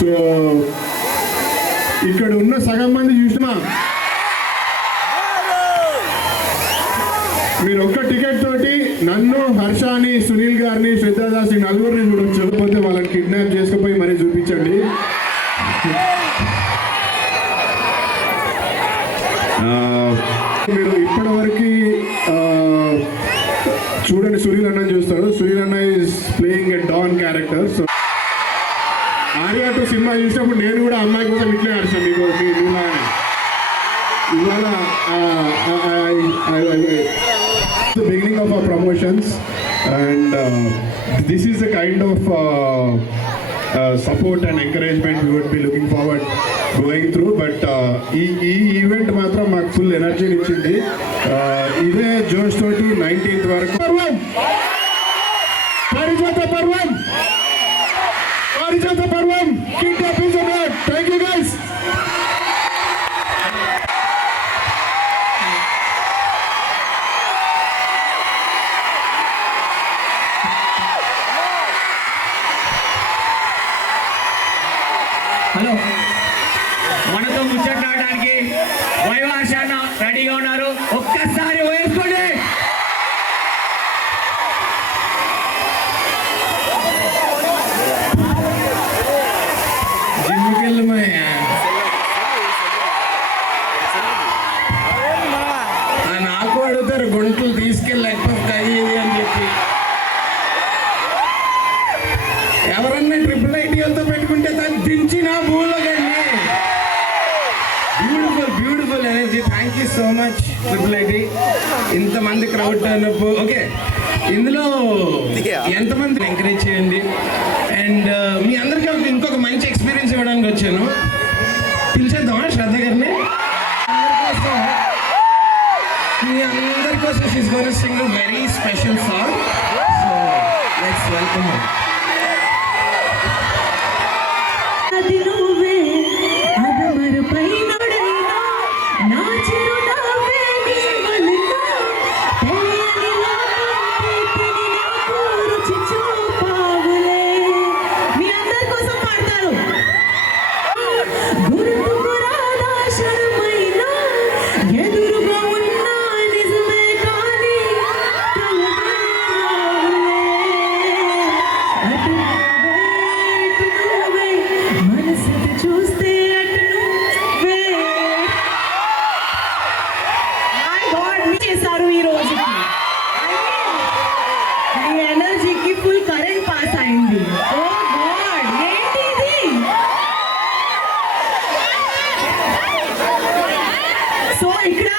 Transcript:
సో ఇక్కడ ఉన్న సగం మంది చూసినా మీరు ఒక్క టికెట్ తోటి నన్ను, హర్షాని, సునీల్ గారిని, శ్రద్ధాదాస్ నలుగురిని చూడొచ్చు. లేకపోతే వాళ్ళని కిడ్నాప్ చేసుకుపోయి మరీ చూపించండి. మీరు ఇప్పటివరకు చూడండి, సునీల్ అన్న చూస్తారు. సునీల్ అన్న is playing a don character. So Arya 2 cinema చూసినప్పుడు నేను కూడా అమ్మాయి కోసం ఇట్లే ఆడుతాను. మీకు ఇవాళ the beginning of our promotions, and this is the kind of support and encouragement we would be looking forward going through. But ఈ ఈవెంట్ మాత్రం మాకు ఫుల్ ఎనర్జీని ఇచ్చింది. ఇదే జోష్ తోటి 19th వరకు పారిజాత పర్వం థ్యాంక్ యూ గైస్. హలో, మనతో ముచ్చట్లాడడానికి వైవాషాన రెడీగా ఉన్నారు. ఒక్కసారి వేసుకోండి. జిమ్కి వెళ్ళమయ్యా, నాకు అడుగుతారు గుంటలు తీసుకెళ్ళకపోతే అని చెప్పి. ఎవరన్నా ట్రిపుల్ ఐటీఎల్తో పెట్టుకుంటే దాన్ని దించిన భూలోకండి. Beautiful energy. Thank you so much triple IT. ఇంతమంది క్రౌడ్ టర్నప్. ఓకే, ఇందులో ఎంతమంది ఎంకరేజ్ చేయండి. అండ్ మీ అందరికీ ఇంకొక మంచి ఎక్స్పీరియన్స్ ఇవ్వడానికి వచ్చాను. పిలిచేద్దామా శ్రద్ధ గారిని? మీ అందరి కోసం she's going to sing a very special song. So let's welcome her. So ఇక్కడ